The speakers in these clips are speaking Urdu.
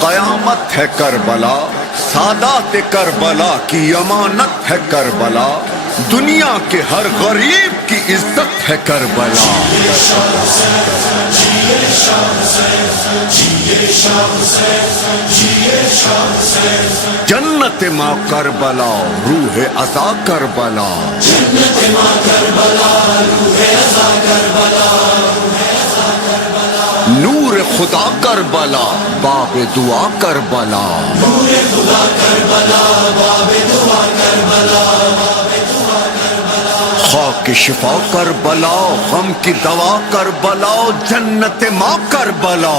قیامت ہے کربلا، سادات کربلا کی امانت ہے کربلا، دنیا کے ہر غریب کی عزت ہے کربلا۔ جنت ماں کربلا روح ازا کربلا، نور خدا کربلا باب دعا کربلا، خاک شفا کربلا غم کی دوا کربلا، جنت ماں کربلا،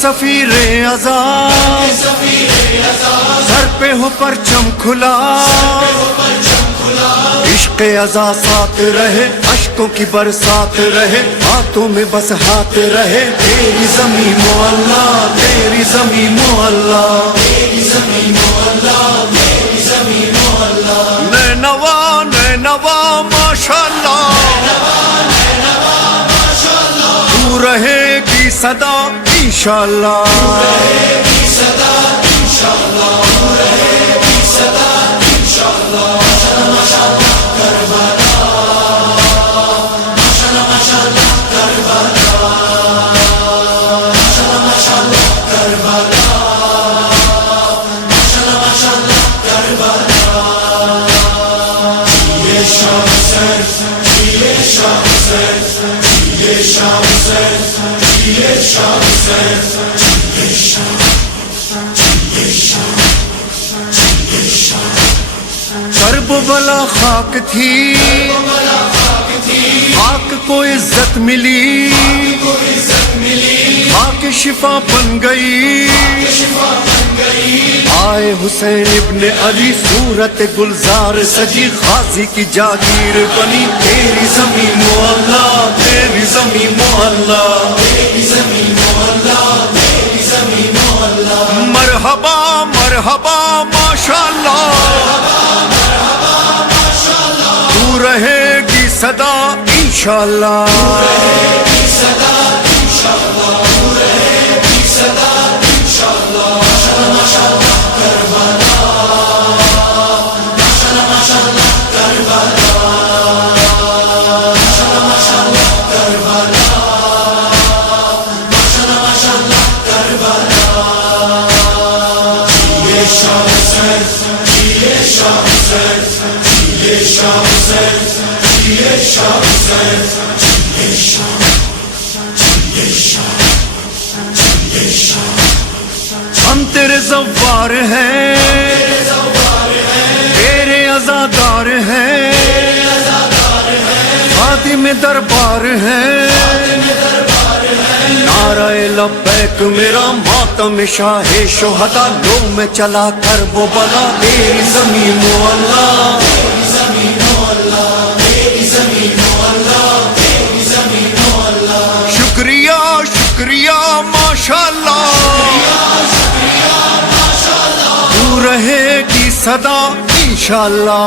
سفیر عزا سر پہ ہو پرچم کھلا، عشق عزا ساتھ رہے، اشکوں کی برسات رہے، ہاتھوں میں بس ہاتھ رہے، تیری زمین و اللہ، تیری زمین و اللہ، نینوا نینوا ماشاءاللہ، تو رہے گی صدا انشاءاللہ، کربلا خاک تھی، خاک کو عزت ملی، خاک شفا بن گئی، آئے حسین ابن علی صورت گلزار سجی، غازی کی جاگیر بنی، تیری زمین و اللہ، تیری زمین و اللہ، مرحبا مرحبا ماشاءاللہ، تو رہے گی صدا انشاءاللہ، ہم تیرے زوار ہیں، تیرے عزادار ہیں، خادم دربار ہیں، نعرہ لبیک میرا ماتم شاہ شہداء، لو میں چلا کر وہ بلا، تیری زمین و اللہ، شکریہ شکریہ ماشاءاللہ، تو رہے گی صدا انشاءاللہ۔